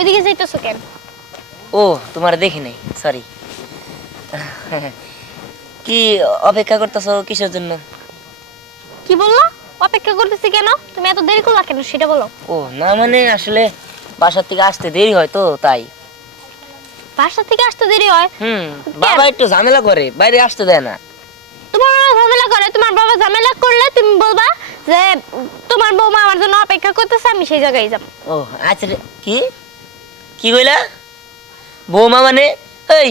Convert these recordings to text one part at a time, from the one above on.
ওইদিকে যাইতেছো কেন? ও তোমার দেখি নাই, সরি। কি অপেক্ষা করতেছো কিসের জন্য? কি বললা? অপেক্ষা করতেছি কেন? তুমি এত দেরি করলা কেন সেটা বলো। ও না, মানে আসলে বাসার থেকে আসতে দেরি হয় তো তাই। বাসা থেকে আসতে দেরি হয়? বাবা একটু ঝামেলা করে, বাইরে আসতে দেয় না। তোমার বাবা ঝামেলা করে? তোমার বাবা ঝামেলা করলে তুমি বলবা যে তোমার বৌমা আমার জন্য অপেক্ষা করতেছে, আমি সেই জায়গায় যাব। ও আচ্ছা কি কি কইলা? বৌমা মানে? এই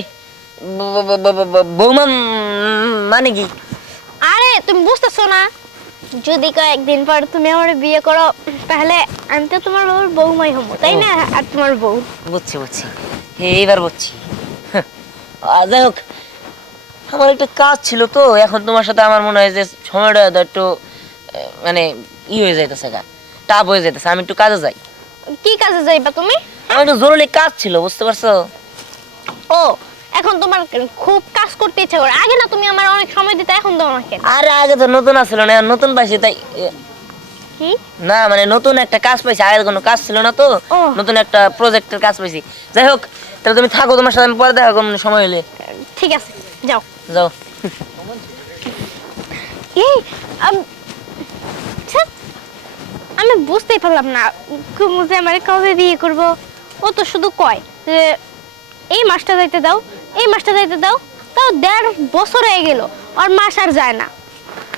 বৌমা মানে কি? আরে তুমি বুঝতেছো না? যদি কয়েকদিন পর তুমি আমার বিয়ে করো তাহলে আমি তো তোমার বাবার বৌমাই হবো, তাই না? আর তোমার বউ। বুঝছি বুঝছি, এইবার বুঝছি। যাই হোক, আমার একটা কাজ ছিল তো, এখন তোমার সাথে আমার মনে হয় যে সময়টা একটু মানে হয়ে যাইতেছে, টাফ হয়ে যাইতেছে। আমি একটু কাজে যাই। কি কাজে যাইবা তুমি? আমার একটু জরুরি কাজ ছিল, বুঝতে পারছো? ও, এখন তোমার খুব কাজ করতে ইচ্ছা করে? আগে না তুমি আমার অনেক সময় দিতে, এখন দাও আমাকে। আরে আগে তো নতুন আসছিল না, নতুন পাইছি তাই। কি? না মানে নতুন একটা কাজ পাইছি, আগে কোনো কাজ ছিল না তো, ও। নতুন একটা প্রজেক্টের কাজ পাইছি। যাই হোক, তাহলে তুমি থাকো, তোমার সাথে আমি পরে দেখা করবো সময় হলে। ঠিক আছে, যাও যাও। এই ছ্যাঃ, আমি বুঝতেই পারলাম না কুমু যে আমার কবে বিয়ে করব। ও তো শুধু কয় যে এই মাসটা যাইতে দাও, এই মাসটা যাইতে দাও। তাও 1.5 বছর হয়ে গেল, আর মাস আর যায় না।